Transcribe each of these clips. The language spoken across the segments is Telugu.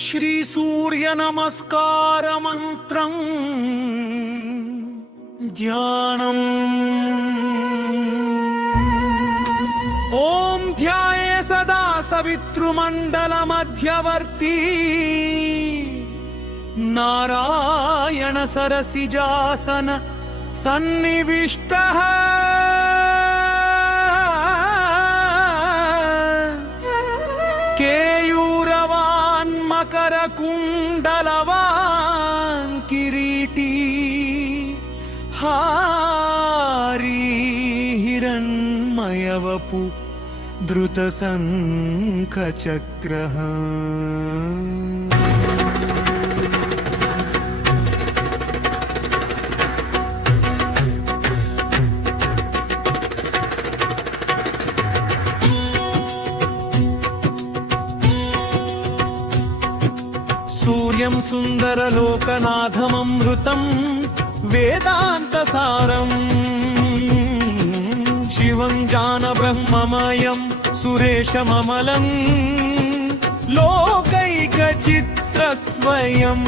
శ్రీ సూర్య నమస్కార మంత్రం ధ్యానం. ఓం ధ్యాయే సదా సవితృమండల మధ్యవర్తి నారాయణ సరసిజాసన సన్నివిష్టః. కేయూరవాన్ మకర కుండలవాన్ కిరీటీ హారీ హిరణ్మయవపు ధృత శంఖచక్రః. సూర్యం సుందరలోకనాథమమృతం వేదాంతసారం శివం జానబ్రహ్మమయం సురేశమమలం లోకైకచిత్రస్వయం.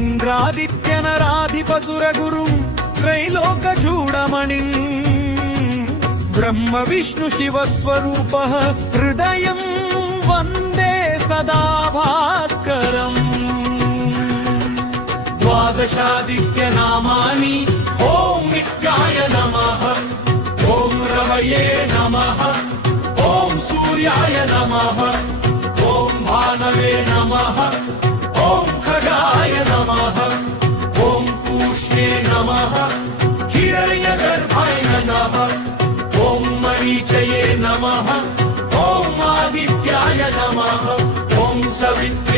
ఇంద్రాదిత్యనరాధిపసురగురుం త్రైలోకచూడమణిం బ్రహ్మ విష్ణు శివస్వరూపః హృదయం వందే సదా భాస్కరం. ద్వాదశాదిత్య నామాని ఓం నిత్యాయ నమః, ఓం రవయే నమః, ఓం సూర్యాయ నమః, ఓం భానవే నమః, ఓం ఖగాయ నమః, ఓం పూష్ణే నమః, హిరణ్యగర్భాయ నమః, ఓం మరీచయే నమః, ఓం ఆదిత్యాయ నమః, ఓం సవిత్ర